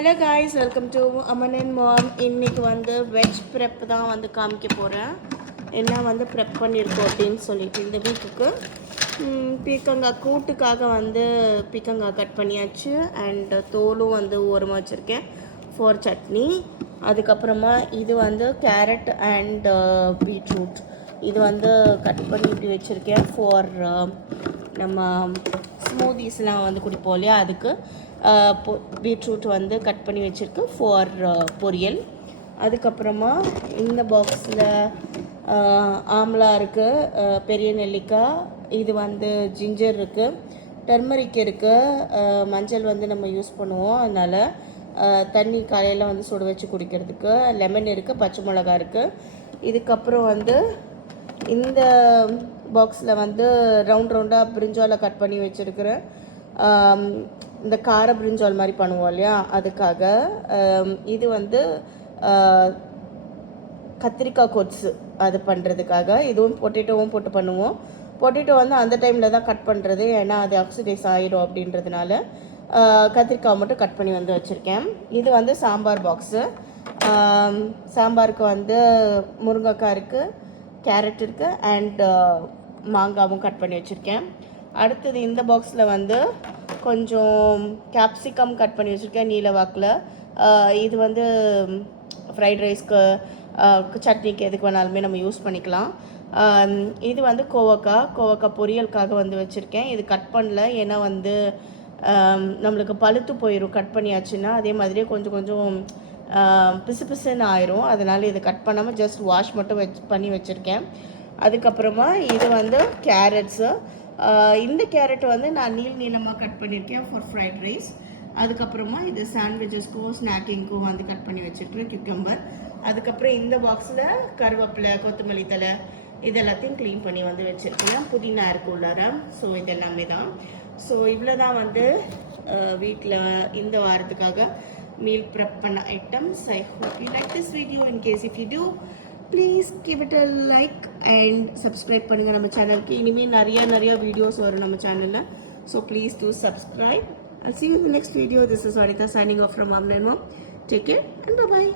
Hello guys, welcome to Aman and mom. இன்றைக்கி வந்து veg prep தான் வந்து காமிக்க போகிறேன். என்ன வந்து ப்ரெப் பண்ணியிருக்கோம் அப்படின்னு சொல்லிட்டு இந்த வீக்குக்கு பீக்கங்காய் கூட்டுக்காக வந்து பீக்கங்காய் கட் பண்ணியாச்சு. அண்ட் தோலும் வந்து ஓரமாக வச்சுருக்கேன் ஃபார் சட்னி. அதுக்கப்புறமா இது வந்து கேரட் அண்ட் பீட்ரூட் இது வந்து கட் பண்ணி இப்படி வச்சுருக்கேன் ஃபார் நம்ம ஸ்மூதிஸ்லாம் வந்து குடிப்போம் இல்லையா, அதுக்கு பீட்ரூட் வந்து கட் பண்ணி வச்சுருக்கு ஃபார் பொரியல். அதுக்கப்புறமா இந்த பாக்ஸில் ஆம்லா இருக்குது, பெரிய நெல்லிக்காய், இது வந்து ஜிஞ்சர் இருக்குது, டர்மரிக் இருக்குது, மஞ்சள் வந்து நம்ம யூஸ் பண்ணுவோம், அதனால் தண்ணி காலையில் வந்து சுட வச்சு குடிக்கிறதுக்கு, லெமன் இருக்குது, பச்சை மிளகா இருக்குது. இதுக்கப்புறம் வந்து இந்த பாக்ஸில் வந்து ரவுண்டாக பிரிஞ்சாலை கட் பண்ணி வச்சுருக்கிறேன். இந்த கார பிரிஞ்சால் மாதிரி பண்ணுவோம் இல்லையா, அதுக்காக. இது வந்து கத்திரிக்காய் கொட்ஸு அது பண்ணுறதுக்காக. இதுவும் பொட்டேட்டோவும் போட்டு பண்ணுவோம். பொட்டேட்டோ வந்து அந்த டைமில் தான் கட் பண்ணுறது, ஏன்னா அது ஆக்சிடைஸ் ஆகிடும் அப்படின்றதுனால கத்திரிக்காய் மட்டும் கட் பண்ணி வந்து வச்சுருக்கேன். இது வந்து சாம்பார் பாக்ஸு. சாம்பாருக்கு வந்து முருங்கைக்காய் இருக்குது, கேரட் இருக்குது, அண்ட் மாங்காவும் கட் பண்ணி வச்சுருக்கேன். அடுத்தது இந்த பாக்ஸில் வந்து கொஞ்சம் கேப்சிகம் கட் பண்ணி வச்சுருக்கேன் நீல வாக்கில். இது வந்து ஃப்ரைட் ரைஸ்க்கு, சட்னிக்கு, எதுக்கு வேணாலுமே நம்ம யூஸ் பண்ணிக்கலாம். இது வந்து கோவக்காய் பொரியலுக்காக வந்து வச்சுருக்கேன். இது கட் பண்ணல, ஏன்னா வந்து நம்மளுக்கு பழுத்து போயிடும் கட் பண்ணியாச்சுன்னா. அதே மாதிரியே கொஞ்சம் கொஞ்சம் பிசு பிசுன்னு ஆயிரும், அதனால் இது கட் பண்ணாமல் ஜஸ்ட் வாஷ் மட்டும் பண்ணி வச்சுருக்கேன். அதுக்கப்புறமா இது வந்து கேரட்ஸு. இந்த கேரட் வந்து நான் நீளமாக கட் பண்ணியிருக்கேன் ஃபார் ஃப்ரைட் ரைஸ். அதுக்கப்புறமா இது சாண்ட்விச்சஸ்க்கும் ஸ்நாக்கிங்க்கும் வந்து கட் பண்ணி வச்சுருக்கேன் கியூக்கம்பர். அதுக்கப்புறம் இந்த பாக்ஸில் கருவேப்பிலை, கொத்தமல்லி தழை இது எல்லாத்தையும் க்ளீன் பண்ணி வந்து வச்சுருக்கேன். புதினா இருக்குது உள்ளார. ஸோ இது எல்லாமே தான். ஸோ இவ்வளோ தான் வந்து வீட்டில் இந்த வாரத்துக்காக மீல் ப்ரெப் பண்ண items. I hope you like this video. In case if you do, please give it a like and subscribe பண்ணுங்கள் நம்ம சேனலுக்கு. இனிமேல் நிறைய வீடியோஸ் வரும் நம்ம சேனலில். So please do subscribe. I'll see you in the next video. This is Vanitha signing off from Mom and Mom. Take care and bye-bye.